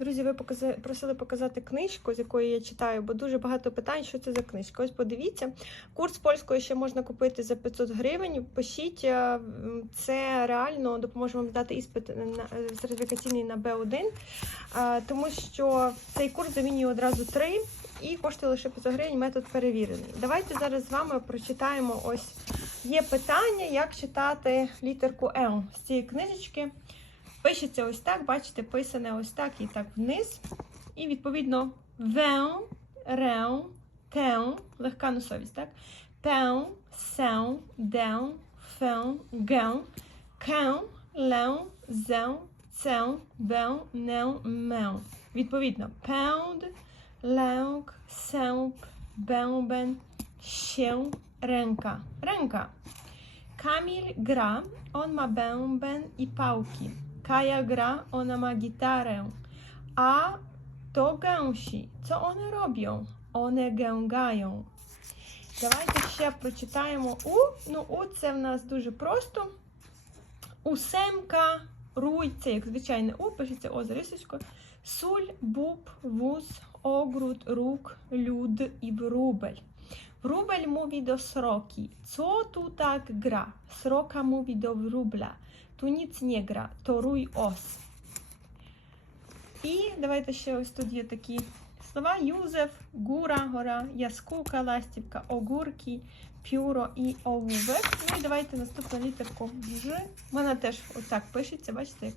Друзі, ви просили показати книжку, з якої я читаю, бо дуже багато питань, що це за книжка. Ось подивіться. Курс польської ще можна купити за 500 гривень. Пишіть, е, це реально допоможе вам здати іспит сертифікаційний на Б1, е, тому що цей курс замінює одразу три і коштує лише 500 гривень. Метод перевірений. Давайте зараз з вами прочитаємо. Ось є питання, як читати літерку М з цієї книжечки. Пишеться ось так, бачите, писане ось так і так вниз. І відповідно вен, реу, тен, легка носовість, так? Пен, сен, ден, фен, ген, кен, лен, зен, цен, бен, нен, мен. Відповідно, пенд, ленк, семп, бенбен, щен, рęka. Ręka. Kamil gra, on ma bęben i pałki. Kaja gra, ona ma gitarę. A to gęsi. Co one robią? One gęgają. Давайте ще прочитаємо У. Ну, У це в нас дуже просто. Усемка, руй, це як звичайне У, пишеться О рисочкою. Суль, буб, вуз, огруд, рук, люд і врубель. Wróbel mówi do sroki, co tu tak gra? Sroka mówi do wróbla, tu nic nie gra, to rój os. І давайте ще ось тут є такі слова: Юзеф, гура, гора, яскука, ластівка, огурки, пюро і овувек. Ну і давайте наступну літерку Ж. Вона теж отак пишеться, бачите, як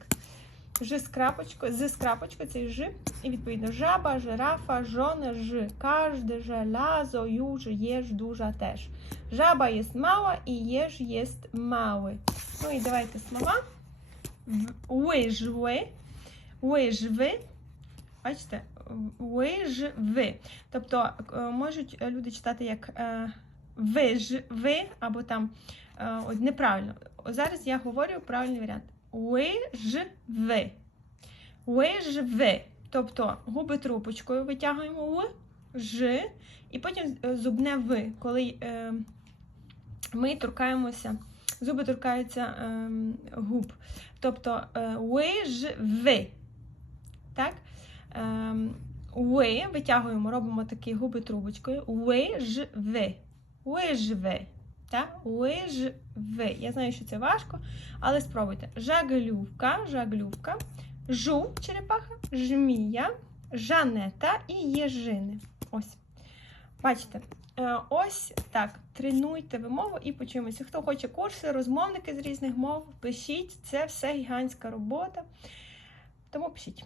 Ж з крапочкою, з крапочкою, це Ж. І відповідно жаба, жирафа, жона, Ж. Każdy żelazo już jest duża też. Жаба є мала і єж є маły. Ну і давайте слова. В- Лижви, лижви. Бачите, лижви. Тобто е, можуть е, люди читати як е, вижви або там е, неправильно. Зараз я говорю правильний варіант. Лижви. Лижви. Тобто губи трубочкою витягуємо Л, Ж, і потім е, зубне В, коли е, ми торкаємося, зуби торкаються е, губ. Тобто е, лижви. Так? Е, Ви витягуємо, робимо такі губи трубочкою. Лижви. Лижви. Так? Лижви. Я знаю, що це важко, але спробуйте. Жаглювка, жаглювка, жу, черепаха, жмія, жанета і єжини. Ось. Бачите, е, ось так. Тренуйте вимову і почуємося. Хто хоче курси, розмовники з різних мов, пишіть. Це все гігантська робота. Тому пишіть.